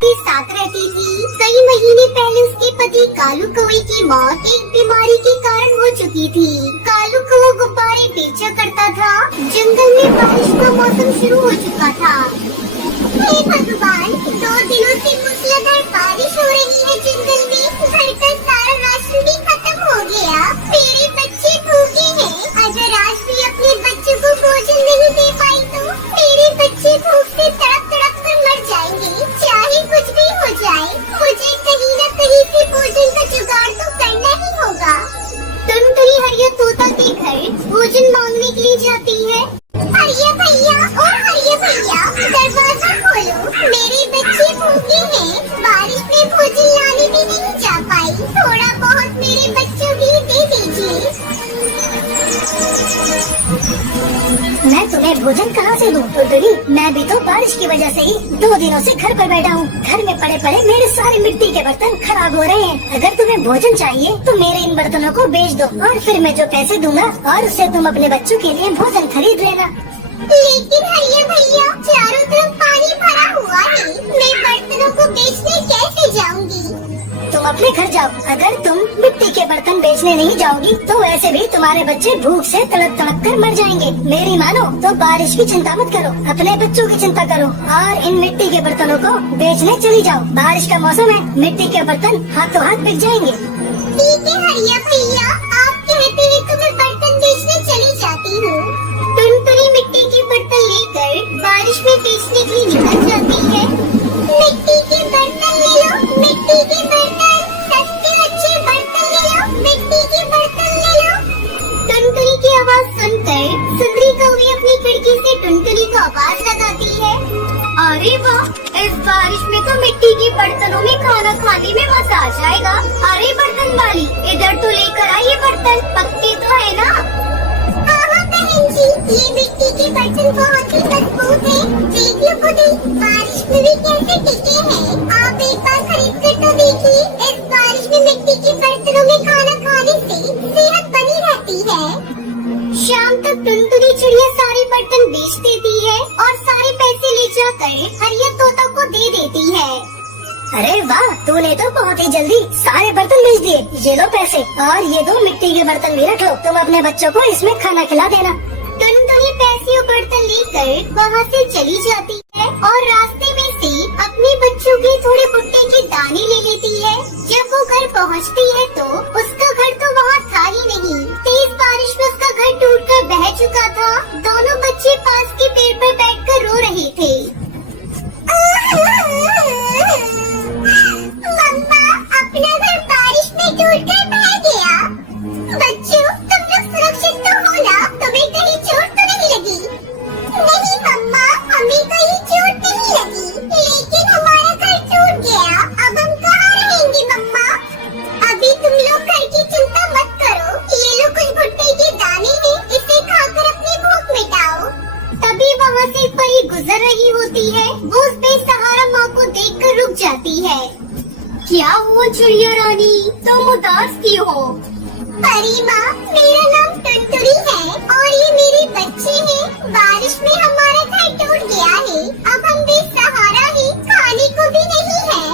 के साथ रहती थी। कई महीने पहले उसके पति कालू कौवे की मौत एक बीमारी के कारण हो चुकी थी। कालू कौवा गुब्बारे बेचा करता था। जंगल में बारिश का मौसम शुरू हो चुका था। हे भगवान, 2 दिनों से मूसलाधार बारिश हो रही है। जंगल में घर का सारा राशन भी खत्म हो गया। मेरे बच्चे भूखे हैं। अगर आज भी अपने बच्चों को भोजन नहीं दे पाई तो मेरे बच्चे भूख से तड़प तड़प कर मर जाएंगे। चाहे कुछ भी हो जाए, मुझे कहीं न कहीं से भोजन का जुगाड़ तो करना ही होगा। टुनटुनी हरिया तोता के घर भोजन मांगने के लिए जाती है। हरिया भैया और हरिया भैया, दरवाजा खोलो, मेरे बच्चे भूखे हैं। बारिश में भोजन लाने भी नहीं जा पाई। थोड़ा बहुत मेरे बच्चों के लिए दे दीजिए। मैं तुम्हें भोजन कहाँ से दूँ टुनटुनी? मैं भी तो बारिश की वजह से ही 2 दिनों से घर पर बैठा हूँ। घर में पड़े पड़े मेरे सारे मिट्टी के बर्तन खराब हो रहे हैं। अगर तुम्हें भोजन चाहिए तो मेरे इन बर्तनों को बेच दो और फिर मैं जो पैसे दूंगा और उससे तुम अपने बच्चों के लिए भोजन खरीद लेना। लेकिन हरिया भैया, चारों तरफ पानी भरा हुआ है। मैं बर्तनों को बेचने कैसे जाऊंगी? तुम अपने घर जाओ। अगर तुम मिट्टी के बर्तन बेचने नहीं जाओगी तो वैसे भी तुम्हारे बच्चे भूख से तड़प तड़प कर मर जाएंगे। मेरी मानो तो बारिश की चिंता मत करो, अपने बच्चों की चिंता करो और इन मिट्टी के बर्तनों को बेचने चली जाओ। बारिश का मौसम है, मिट्टी के बर्तन हाथों हाथ बिक जाएंगे। ठीक है हरिया भैया, आप कहते हैं तो मैं बर्तन बेचने चली जाती हूँ। टुनटुनी मिट्टी के बर्तन लेकर बारिश में बेचने के लिए निकल जाती है। मिट्टी के बर्तन ले लो, मिट्टी के बर्तन, सस्ते अच्छे बर्तन ले लो, मिट्टी के बर्तन ले लो। टुनटुनी की आवाज सुनकर सुंदरी कौवी अपनी खिड़की से टुनटुनी को आवाज लगाती है। अरे वाह, इस बारिश में तो मिट्टी के बर्तनों में खाना खाने में मजा आ जाएगा। अरे बर्तन वाली, इधर तो लेकर आइए बर्तन, पक्के तो है ना? हाँ बहन जी, ये मिट्टी के बर्तन बहुत ही मजबूत है। देख लो खुद, बारिश में भी कैसे टिके हैं। आप एक बार खरीद कर तो देखिए। इस बारिश में मिट्टी के बर्तनों में खाना खाने से सेहत बनी रहती है। शाम तक टुनटुनी चिड़िया सारे बर्तन बेच देती है और सारे पैसे ले जाकर हरिया तोता को दे देती है। अरे वाह, तूने तो बहुत ही जल्दी सारे बर्तन बेच दिए। ये लो पैसे और ये 2 मिट्टी के बर्तन भी रख लो। तुम अपने बच्चों को इसमें खाना खिला देना। टुनटुनी पैसे और बर्तन लेकर वहाँ से चली जाती है और रास्ते में से अपने बच्चों के थोड़े भुट्टे के दाने ले लेती है। जब वो घर पहुँचती है तो उसका घर तो वहाँ था ही नहीं। तेज बारिश में उसका घर टूटकर बह चुका था। दोनों बच्चे पास के पेड़ पर बैठकर रो रहे थे। मम्मा, अपना घर बारिश में टूटकर बह गया। बच्चों, तुम लोग सुरक्षित तो हो ना? तुम्हें कहीं चोट तो नहीं लगी? नहीं मम्मा, हमें कहीं चोट नहीं लगी, लेकिन हमारा घर टूट गया। अब हम कहाँ रहेंगे मम्मा? अभी तुम लोग घर की चिंता मत करो। ये लो कुछ भुट्टे के दाने हैं, इसे खाकर अपनी भूख मिटाओ। तभी वहाँ से एक परी गुजर रही होती है। वो उस बेसहारा माँ को देखकर रुक जाती है। क्या हुआ चिड़िया रानी, तुम उदास क्यों हो? परी माँ, मेरा नाम टुनटुनी है और ये मेरे बच्चे हैं। बारिश में हमारा घर टूट गया है। अब हम बेसहारा हैं, खाने को भी नहीं है।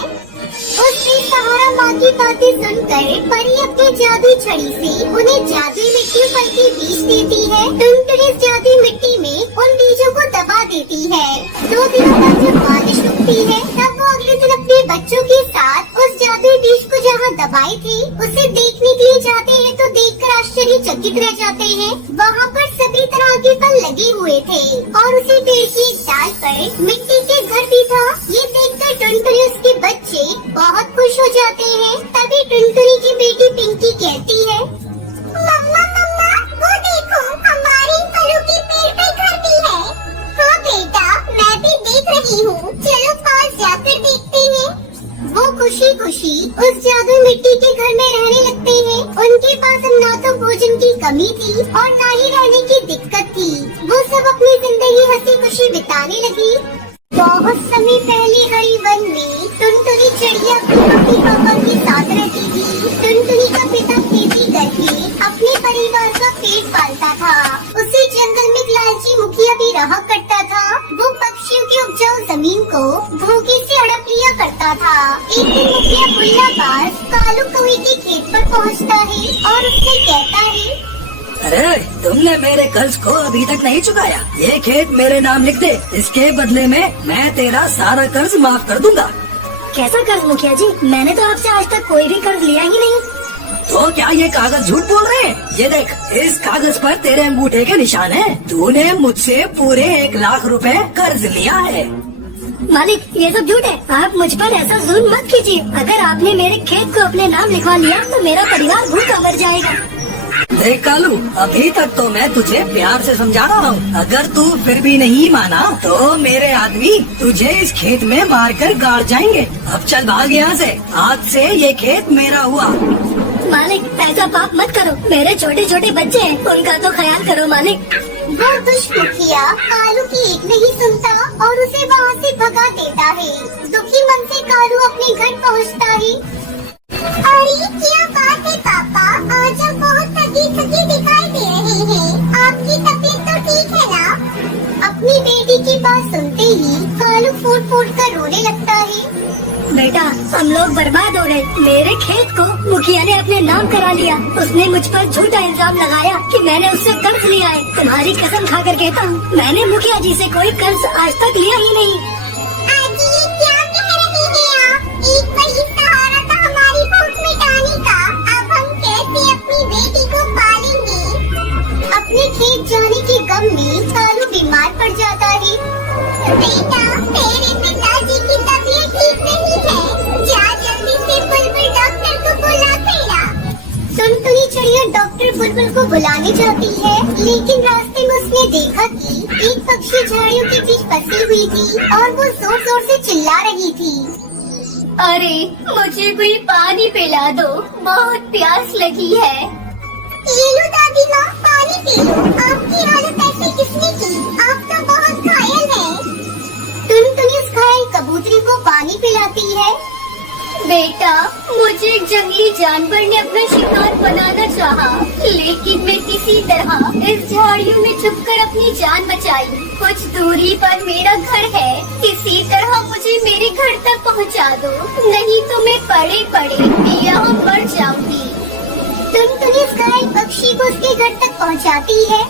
उस बेसहारा माँ की बातें सुनकर परी अपनी जादुई छड़ी से उन्हें जादुई मिट्टी पर के बीज देती है। टुनटुनी इस जादुई मिट्टी में उन बीजों को दबा देती है। 2 दिनों बाद जब बारिश रुकती है तब वो अगले दिन अपने बच्चों के साथ उस जादुई बीज को जहाँ दबाई थी उसे देखने के लिए जाते हैं तो देखकर आश्चर्यचकित रह जाते हैं। वहाँ पर सभी तरह के फल लगे हुए थे और उसी पेड़ की एक डाल पर मिट्टी के घर भी था। ये देखकर टुनटुनी उसके बच्चे बहुत खुश हो जाते हैं। तभी टुनटुनी की बेटी पिंकी कहती है, मम्मा मम्मा, वो देखो, हमारे फलों के पेड़ पे घर भी है। हाँ बेटा, मैं भी देख रही हूँ, चलो पास जाकर देखते हैं। वो खुशी खुशी उस जादुई मिट्टी के घर में रहने लगते हैं। उनके पास न तो भोजन की कमी थी और न ही रहने की दिक्कत थी। वो सब अपनी जिंदगी हंसी खुशी बिताने लगी। बहुत समय पहले हरी वन में टुनटुनी चिड़िया अपने पापा के साथ रहती थी। टुनटुनी का पिता खेती करके अपने परिवार का पेट पालता था। उसे जंगल में लालची मुखिया भी रहा करता था। वो पक्षियों की उपजाऊ जमीन को धोखे से हड़प लिया करता होता था। एक दिन मुखिया बुल्ला बाज कालू कौवे के खेत पर पहुंचता है और उससे कहता है, अरे तुमने मेरे कर्ज को अभी तक नहीं चुकाया। ये खेत मेरे नाम लिख दे, इसके बदले में मैं तेरा सारा कर्ज माफ कर दूंगा। कैसा कर्ज मुखिया जी? मैंने तो आपसे आज तक कोई भी कर्ज लिया ही नहीं। तो क्या ये कागज झूठ बोल रहे हैं? ये देख, इस कागज पर तेरे अंगूठे के निशान हैं। तूने मुझसे पूरे 1 लाख रुपए कर्ज लिया है। मालिक, ये सब झूठ है। आप मुझ पर ऐसा जुल्म मत कीजिए। अगर आपने मेरे खेत को अपने नाम लिखवा लिया तो मेरा परिवार भूखा मर जाएगा। देख कालू, अभी तक तो मैं तुझे प्यार से समझा रहा हूँ। अगर तू फिर भी नहीं माना तो मेरे आदमी तुझे इस खेत में मार कर गाड़ जाएंगे। अब चल भाग यहाँ से। आज से ये खेत मेरा हुआ। मालिक, ऐसा पाप मत करो। मेरे छोटे छोटे बच्चे हैं, उनका तो ख्याल करो मालिक। वो दुष्ट मुखिया कालू की एक नहीं सुनता और उसे वहाँ से भगा देता है। दुखी मन से कालू अपने घर पहुँचता है। अरे क्या बात है पापा, आज हम बहुत थके थके दिखाई दे रहे हैं। आपकी तबीयत तो ठीक है ना? अपनी बेटी की बात सुनते ही कालू फूट फूट कर रोने लगता है। बेटा, हम लोग बर्बाद हो गए। मेरे खेत को मुखिया ने अपने नाम करा लिया। उसने मुझ पर झूठा इल्जाम लगाया कि मैंने उससे कर्ज लिया है। तुम्हारी कसम खाकर कहता हूँ, मैंने मुखिया जी से कोई कर्ज आज तक लिया ही नहीं। आजी, ये क्या कह रहे हैं आप? एक वही सहारा था हमारी भूख मिटाने का। अब हम कैसे अपनी बेटी को पालेंगे? अपने खेत जाने के गम में कालू बीमार पड़ जाता है। बेटा, तेरे पिताजी की तबीयत ठीक नहीं है। जा जल्दी से बुलबुल डॉक्टर को बुला के ला। टुनटुनी चिड़िया डॉक्टर बुलबुल को बुलाने जाती है, लेकिन रास्ते में उसने देखा कि एक पक्षी झाड़ियों के बीच फंसी हुई थी और वो जोर जोर से चिल्ला रही थी। अरे मुझे कोई पानी पिला दो, बहुत प्यास लगी है। ये लो दादी माँ, पानी पी लो। आपकी हालत ऐसे किसने की? आप तो बहुत घायल हैं। टुनटुनी उस घायल कबूतरी को पानी पिलाती है। बेटा, मुझे एक जंगली जानवर ने अपना शिकार बनाना चाहा, लेकिन मैं किसी तरह इस झाड़ियों में छुपकर अपनी जान बचाई। कुछ दूरी पर मेरा घर है, किसी तरह मुझे मेरे घर तक पहुंचा दो, नहीं तो मैं पड़े पड़े यहाँ मर जाऊंगी। टुनटुनी उस घायल पक्षी को उसके घर तक पहुंचाती है।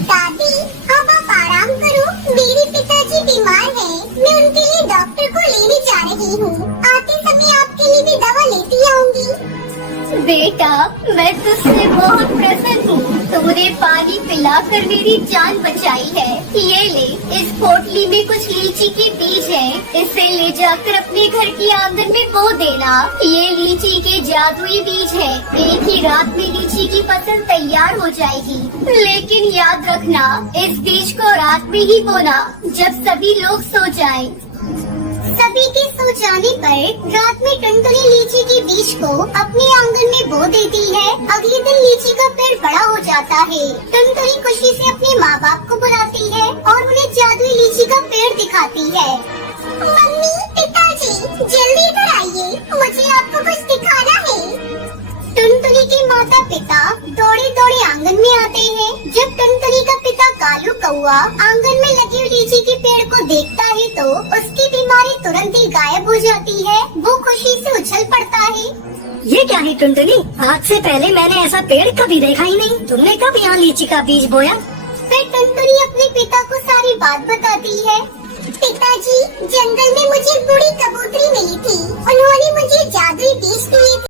दादी, अब आप आराम करो। मेरे पिताजी बीमार हैं। मैं उनके लिए डॉक्टर को लेने जा रही हूँ। आते समय आपके लिए भी दवा लेती आऊंगी। बेटा, मैं तुझसे बहुत प्रसन्न हूँ। तूने पानी पिलाकर मेरी जान बचाई है। ये ले, इस पोटली में कुछ लीची के बीज हैं। इसे ले जाकर अपने घर की आंगन में बो देना। ये लीची के जादुई बीज हैं। एक ही रात में लीची की फसल तैयार हो जाएगी। लेकिन याद रखना, इस बीज को रात में ही बोना, जब सभी लोग सो जाएं। सभी के सो जाने पर रात में टुनटुनी लीची के बीज को अपने आंगन में बो देती है। अगले दिन लीची का पेड़ बड़ा हो जाता है। टुनटुनी खुशी से अपने माँ बाप को बुलाती है और उन्हें जादुई लीची का पेड़ दिखाती है। मम्मी, पिताजी, जल्दी इधर आइए, मुझे आपको कुछ दिखाना है। टुनटुनी के माता पिता दौड़े दौड़े आंगन में आते हैं। जब टुनटुनी का पिता कालू कौआ आंगन में लगे लीची के पेड़ को देखता है तो उसकी बीमारी तुरंत ही गायब हो जाती है। वो खुशी से उछल पड़ता है। ये क्या है टुनटुनी? आज से पहले मैंने ऐसा पेड़ कभी देखा ही नहीं। तुमने कब यहाँ लीची का बीज बोया? फिर टुनटुनी अपने पिता को सारी बात बताती है। पिताजी,